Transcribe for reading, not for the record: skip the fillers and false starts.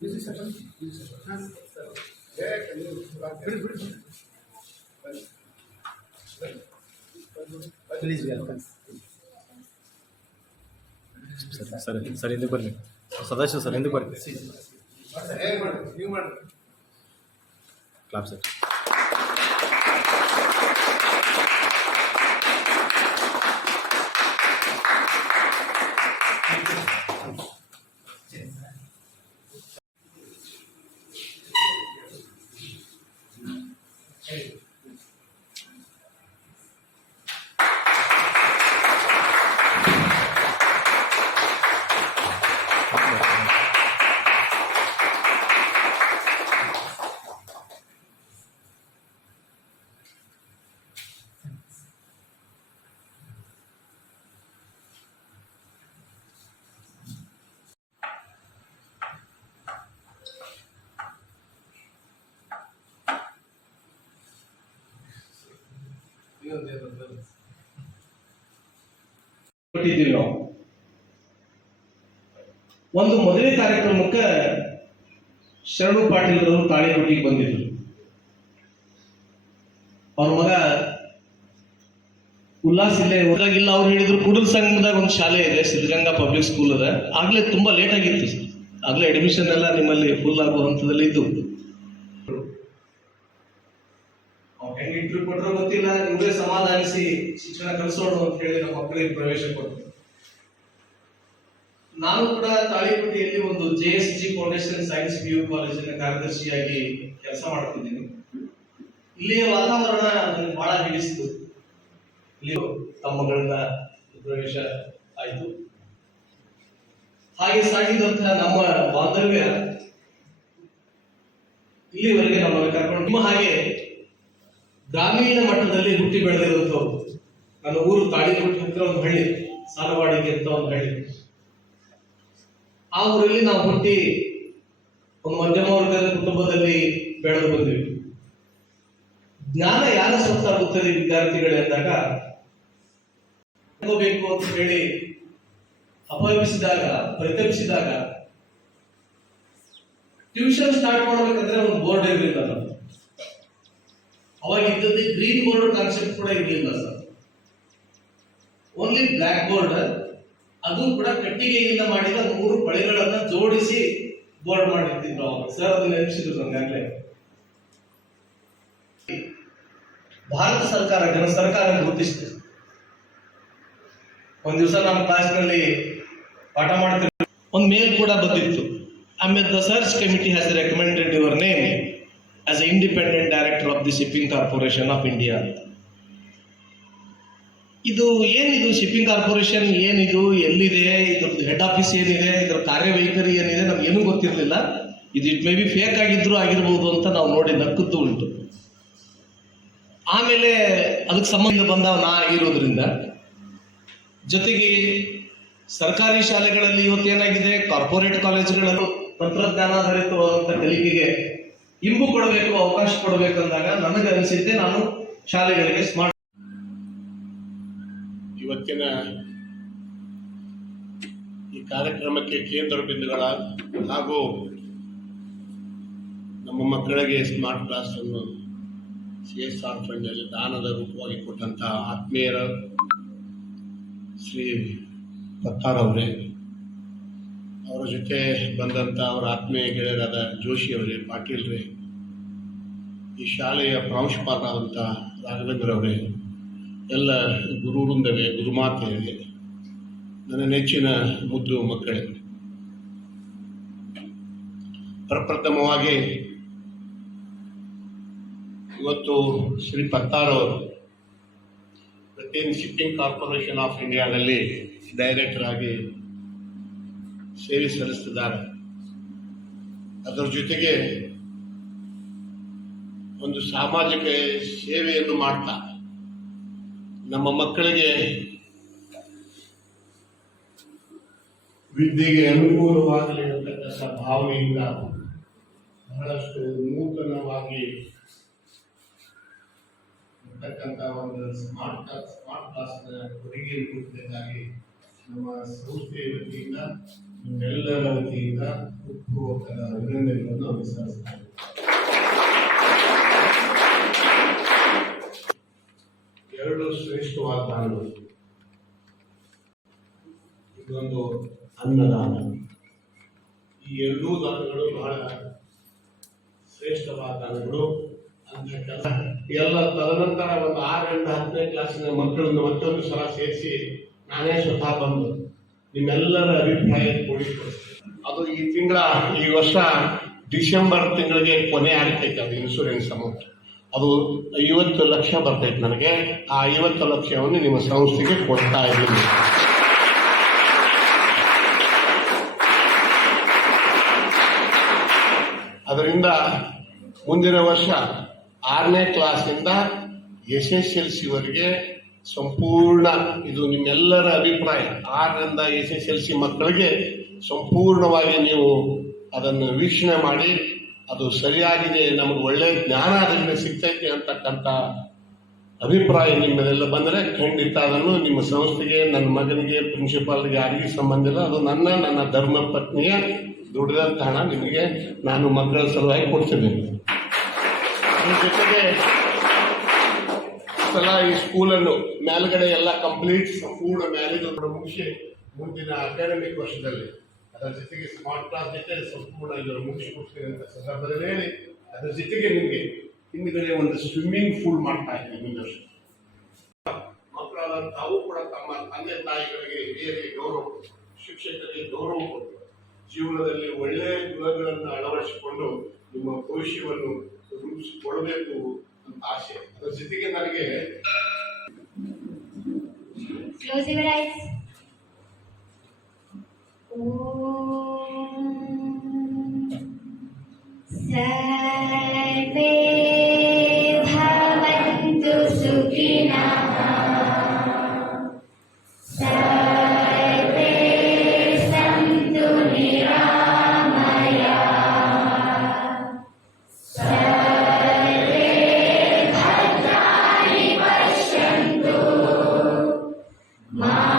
Please welcome sir sir ಹಿಂದಕ್ಕೆ ಬರಲಿ Sadashiva sir ಹಿಂದಕ್ಕೆ ಬರಲಿ ಕ್ಲಾಪ್ ಸರ್ ಕೊಟ್ಟಿದ್ದೀವಿ ನಾವು ಒಂದು ಮದುವೆ ಕಾರ್ಯಕ್ರಮಕ್ಕೆ ಶರಣು ಪಾಟೀಲ್ರವರು ತಾಳಿಕೋಟಿಗೆ ಬಂದಿದ್ರು. ಅವ್ರ ಮಗ ಉಲ್ಲಾಸ್ ಇಲ್ಲೇ ಊರಾಗಿಲ್ಲ. ಅವ್ರು ಹೇಳಿದ್ರು ಕೂಡಲ ಸಂಘದಾಗ ಒಂದು ಶಾಲೆ ಇದೆ, ಸಿದ್ಧಗಂಗಾ ಪಬ್ಲಿಕ್ ಸ್ಕೂಲ್ ಅದ. ಆಗ್ಲೇ ತುಂಬಾ ಲೇಟ್ ಆಗಿತ್ತು ಸರ್, ಆಗ್ಲೇ ಅಡ್ಮಿಷನ್ ಎಲ್ಲ ನಿಮ್ಮಲ್ಲಿ ಫುಲ್ ಆಗೋ ಹಂತದಲ್ಲಿ ಇದ್ದು. ಹೆಂಗೆ ಇಂಟರ್ವ್ಯೂ ಕೊಟ್ಟರು ಗೊತ್ತಿಲ್ಲ, ಇವರೇ ಸಮಾಧಾನಿಸಿ ಶಿಕ್ಷಣ ಕಲಿಸೋಣ ಅಂತ ಹೇಳಿ ನಮ್ಮ ಮಕ್ಕಳಿಗೆ ಪ್ರವೇಶ ಕೊಟ್ಟರು. ನಾನು ಕೂಡ ತಾಳಿಕೋಟೆಯಲ್ಲಿ ಒಂದು JSG ಫೌಂಡೇಶನ್ ಸೈನ್ಸ್ PU ಕಾಲೇಜಿನ ಕಾರ್ಯದರ್ಶಿಯಾಗಿ ಕೆಲಸ ಮಾಡ್ತಿದ್ದೀನಿ. ಇಲ್ಲಿಯ ವಾತಾವರಣ ನನಗೆ ಬಹಳ ಹಿಡಿಸಿತು. ಇಲ್ಲಿ ತಮ್ಮಗಳನ್ನ ಪ್ರವೇಶ ಆಯಿತು. ಹಾಗೆ ಸಾಗಿದಂತಹ ನಮ್ಮ ಬಾಂಧವ್ಯ ಇಲ್ಲಿವರೆಗೆ ನಮ್ಮನ್ನು ಕರ್ಕೊಂಡು ನಿಮ್ಮ ಹಾಗೆ ಗ್ರಾಮೀಣ ಮಟ್ಟದಲ್ಲಿ ಹುಟ್ಟಿ ಬೆಳೆದಿರುವಂಥವ್ರು. ನನ್ನ ಊರು ತಾಳಿಕೋಟೆ ಹತ್ರ ಒಂದು ಹಳ್ಳಿ, ಸಾಲವಾಡಿಗೆ ಅಂತ ಒಂದು ಹಳ್ಳಿ. ಆ ಊರಲ್ಲಿ ನಾವು ಹುಟ್ಟಿ ಒಂದು ಮಧ್ಯಮ ವರ್ಗದ ಕುಟುಂಬದಲ್ಲಿ ಬೆಳೆದು ಬಂದ್ವಿ. ಜ್ಞಾನ ಯಾರ ಸೊತ್ತಾಗುತ್ತದೆ ವಿದ್ಯಾರ್ಥಿಗಳೇ ಅಂದಾಗ ಬೇಕು ಅಂತ ಹೇಳಿ ಪರಿತಪಿಸಿದಾಗ ಟ್ಯೂಷನ್ ಸ್ಟಾರ್ಟ್ ಮಾಡಬೇಕಂದ್ರೆ ಒಂದು ಬೋರ್ಡ್ ಇರಲಿಲ್ಲ. ಅವಾಗ ಇದ್ದದ್ದು ಗ್ರೀನ್ ಬೋರ್ಡ್ ಕಾನ್ಸೆಪ್ಟ್ ಕೂಡ ಇರಲಿಲ್ಲ ಸರ್, ಓನ್ಲಿ ಬ್ಲಾಕ್ ಬೋರ್ಡ್. ಅದು ಕೂಡ ಕಟ್ಟಿಗೆಯಿಂದ ಮಾಡಿದ 3 ಬಳೆಗಳನ್ನ ಜೋಡಿಸಿ ಬೋರ್ಡ್ ಮಾಡಿರ್ತಿದ್ರು ಅವಾಗ. ಸರ್ ಅದನ್ನ ನೆನಪಿಸಿದ್ರು ನನಗಾಗಲೇ. ಭಾರತ ಸರ್ಕಾರ ಸರ್ಕಾರ ಗುರುತಿಸಿದೆ. ಒಂದ್ ದಿವಸ ನಮ್ಮ ಕ್ಲಾಸ್ನಲ್ಲಿ ಪಾಠ ಮಾಡ್ತಿದ್ರು, ಒಂದು ಮೇಲ್ ಕೂಡ ಬಂದಿತ್ತು. ಆಮೇಲೆ the search committee has recommended your name as A independent director of the shipping corporation of India ಅಂತ. ಇದು ಏನಿದು ಶಿಪ್ಪಿಂಗ್ ಕಾರ್ಪೊರೇಷನ್, ಏನಿದು, ಎಲ್ಲಿದೆ, ಇದ್ರದ್ದು ಹೆಡ್ ಆಫೀಸ್ ಏನಿದೆ, ಇದ್ರ ಕಾರ್ಯವೈಖರಿ ಏನಿದೆ, ನಮ್ಗೇನು ಗೊತ್ತಿರಲಿಲ್ಲ. ಇಟ್ ಮೇ ಬಿ ಫೇಕ್ ಆಗಿರ್ಬೋದು ಅಂತ ನಾವು ನೋಡಿ ನಕ್ಕದ್ದು ಉಂಟು. ಆಮೇಲೆ ಅದಕ್ಕೆ ಸಂಬಂಧ ಬಂದವ ನಾ ಇರೋದ್ರಿಂದ, ಜೊತೆಗೆ ಸರ್ಕಾರಿ ಶಾಲೆಗಳಲ್ಲಿ ಇವತ್ತೇನಾಗಿದೆ, ಕಾರ್ಪೊರೇಟ್ ಕಾಲೇಜುಗಳಲ್ಲೂ ತಂತ್ರಜ್ಞಾನಾಧಾರಿತವಾದಂಥ ಕಲಿಕೆಗೆ ಇಂಬು ಕೊಡಬೇಕು, ಅವಕಾಶ ಕೊಡಬೇಕಂದಾಗ ನನಗೆ ಅನಿಸಿದ್ದೆ ನಾನು ಶಾಲೆಗಳಿಗೆ ಸ್ಮಾರ್ಟ್. ಇವತ್ತಿನ ಈ ಕಾರ್ಯಕ್ರಮಕ್ಕೆ ಕೇಂದ್ರ ಬಿಂದುಗಳ ಹಾಗೂ ನಮ್ಮ ಮಕ್ಕಳಿಗೆ ಸ್ಮಾರ್ಟ್ ಕ್ಲಾಸ್ ಅನ್ನು CSR ಫಂಡ್ನಲ್ಲಿ ದಾನದ ರೂಪವಾಗಿ ಕೊಟ್ಟಂತಹ ಆತ್ಮೀಯರ ಶ್ರೀ ಪತ್ತಾರವರೇ, ಅವರ ಜೊತೆ ಬಂದಂಥ ಅವರ ಆತ್ಮೀಯ ಗೆಳೆಯರಾದ ಜೋಶಿಯವರೇ, ಪಾಟೀಲ್ರೇ, ಈ ಶಾಲೆಯ ಪ್ರಾಂಶುಪಾಲರಾದಂಥ ರಾಘವೇಂದ್ರವರೇ, ಎಲ್ಲ ಗುರು ವೃಂದವೇ, ಗುರುಮಾತೆಯವೇ, ನನ್ನ ನೆಚ್ಚಿನ ಮುದ್ದು ಮಕ್ಕಳೇ, ಪ್ರಪ್ರಥಮವಾಗಿ ಇವತ್ತು ಶ್ರೀ ಪತ್ತಾರವರು ಶಿಪ್ಪಿಂಗ್ ಕಾರ್ಪೊರೇಷನ್ ಆಫ್ ಇಂಡಿಯಾದಲ್ಲಿ ಡೈರೆಕ್ಟರ್ ಆಗಿ ಸೇವೆ ಸಲ್ಲಿಸುತ್ತಿದ್ದಾರೆ. ಅದರ ಜೊತೆಗೆ ಒಂದು ಸಾಮಾಜಿಕ ಸೇವೆಯನ್ನು ಮಾಡ್ತಾ ನಮ್ಮ ಮಕ್ಕಳಿಗೆ ವಿದ್ಯೆಗೆ ಅನುಕೂಲವಾಗಲಿ ಅಂತಕ್ಕಂಥ ಭಾವನೆಯಿಂದ ಬಹಳಷ್ಟು ನೂತನವಾಗಿ ಇರ್ತಕ್ಕಂಥ ಒಂದು ಸ್ಮಾರ್ಟ್ ಕ್ಲಾಸ್ನ ಕೊಡುಗೆಯನ್ನು ಕೊಟ್ಟಿದ್ದಕ್ಕಾಗಿ ನಮ್ಮ ಸಂಸ್ಥೆಯ ವತಿಯಿಂದ ಎಲ್ಲರ ವತಿಯಿಂದ ಹೃತ್ಪೂರ್ವಕ ಅಭಿನಂದನೆಗಳನ್ನು ಸಲ್ಲಿಸುತ್ತೇನೆ. ಎರಡು ಶ್ರೇಷ್ಠವಾದ ದಾನಗಳು, ಇದೊಂದು ಅನ್ನದಾನ. ಈ ಎರಡೂ ದಾನಗಳು ಬಹಳ ಶ್ರೇಷ್ಠವಾದ ದಾನಗಳು ಅಂತ ಕೆಲಸ. ಎಲ್ಲ ತದನಂತರ ಒಂದು 6ರಿಂದ 10ನೇ ಕ್ಲಾಸಿನ ಮಕ್ಕಳನ್ನು ಮತ್ತೊಂದು ಸಲ ಸೇರಿಸಿ ನಾನೇ ಸ್ವತಃ ಬಂದು ನಿಮ್ಮೆಲ್ಲರ ಅಭಿಪ್ರಾಯ ಕೂಡಿಸ್ಕೊಳ್ತೇನೆ. ಅದು ಈ ವರ್ಷ ಡಿಸೆಂಬರ್ ತಿಂಗಳಿಗೆ ಕೊನೆ ಆಗ್ತೈತೆ. ಅದು ಇನ್ಶೂರೆನ್ಸ್ ಅಮೌಂಟ್ ಅದು 50 ಲಕ್ಷ ಬರ್ತೈತೆ ನನಗೆ. ಆ 50 ಲಕ್ಷವನ್ನು ನಿಮ್ಮ ಸಂಸ್ಥೆಗೆ ಕೊಡ್ತಾ ಇದ್ದೀನಿ. ಅದರಿಂದ ಮುಂದಿನ ವರ್ಷ 6ನೇ ಕ್ಲಾಸಿಂದ SSLC ವರೆಗೆ ಸಂಪೂರ್ಣ, ಇದು ನಿಮ್ಮೆಲ್ಲರ ಅಭಿಪ್ರಾಯ, 6ರಿಂದ SSLC ಮಕ್ಕಳಿಗೆ ಸಂಪೂರ್ಣವಾಗಿ ನೀವು ಅದನ್ನು ವೀಕ್ಷಣೆ ಮಾಡಿ ಅದು ಸರಿಯಾಗಿದೆ, ನಮಗೆ ಒಳ್ಳೆಯ ಜ್ಞಾನ ಅದರಿಂದ ಸಿಗ್ತೈತೆ ಅಂತಕ್ಕಂಥ ಅಭಿಪ್ರಾಯ ನಿಮ್ಮದೆಲ್ಲ ಬಂದರೆ ಖಂಡಿತ ಅದನ್ನು ನಿಮ್ಮ ಸಂಸ್ಥೆಗೆ, ನನ್ನ ಮಗನಿಗೆ, ಪ್ರಿನ್ಸಿಪಾಲ್ಗೆ ಯಾರಿಗೂ ಸಂಬಂಧ ಇಲ್ಲ, ಅದು ನನ್ನ ಧರ್ಮ ಪತ್ನಿಯ ದುಡಿದಂಥ ಹಣ ನಿಮಗೆ ನಾನು ಮಕ್ಕಳ ಸಲುವಾಗಿ ಕೊಡ್ತಿದ್ದೀನಿ. ಅದ್ರ ಜೊತೆಗೆ ಸಲ ಈ ಸ್ಕೂಲನ್ನು ಮೇಲ್ಗಡೆ ಎಲ್ಲ ಕಂಪ್ಲೀಟ್ ಸಂಪೂರ್ಣ ಮ್ಯಾನೇಜ್ ಮುಗಿಸಿ ಮುಂದಿನ ಅಕಾಡೆಮಿಕ್ ವರ್ಷದಲ್ಲಿ ಅದರ ಜೊತೆಗೆ ಸ್ಮಾರ್ಟ್ ಕ್ಲಾಸ್ ಜೊತೆ ಸಂಪೂರ್ಣ ಇದನ್ನು ಮುಗಿಸಿಕೊಡ್ತೀನಿ ಅಂತ ಸಂದರ್ಭದಲ್ಲಿ ಹೇಳಿ, ಅದರ ಜೊತೆಗೆ ನಿಮಗೆ ಹಿಂದ್ಗಡೆ ಒಂದು ಸ್ವಿಮ್ಮಿಂಗ್ ಪೂಲ್ ಮಾಡ್ತಾ ಇದ್ದೀನಿ. ಮುಂದೆ ವರ್ಷ ಮಕ್ಕಳಾದ ತಾವು ಕೂಡ ತಮ್ಮ ತಂದೆ ತಾಯಿಗಳಿಗೆ, ಹಿರಿಯರಿಗೆ ಗೌರವ, ಶಿಕ್ಷಕರಿಗೆ ಗೌರವ ಕೊಟ್ಟು ಜೀವನದಲ್ಲಿ ಒಳ್ಳೆಯ ಗುಣಗಳನ್ನು ಅಳವಡಿಸಿಕೊಂಡು ನಿಮ್ಮ ಭವಿಷ್ಯವನ್ನು ರೂಪಿಸಿಕೊಳ್ಬೇಕು ಅಂತ ಆಸೆ. ಅದರ ಜೊತೆಗೆ ನನಗೆ Close your eyes. सर्वे भवन्तु सुखिनः, सर्वे सन्तु निरामयाः, सर्वे भद्राणि पश्यन्तु मा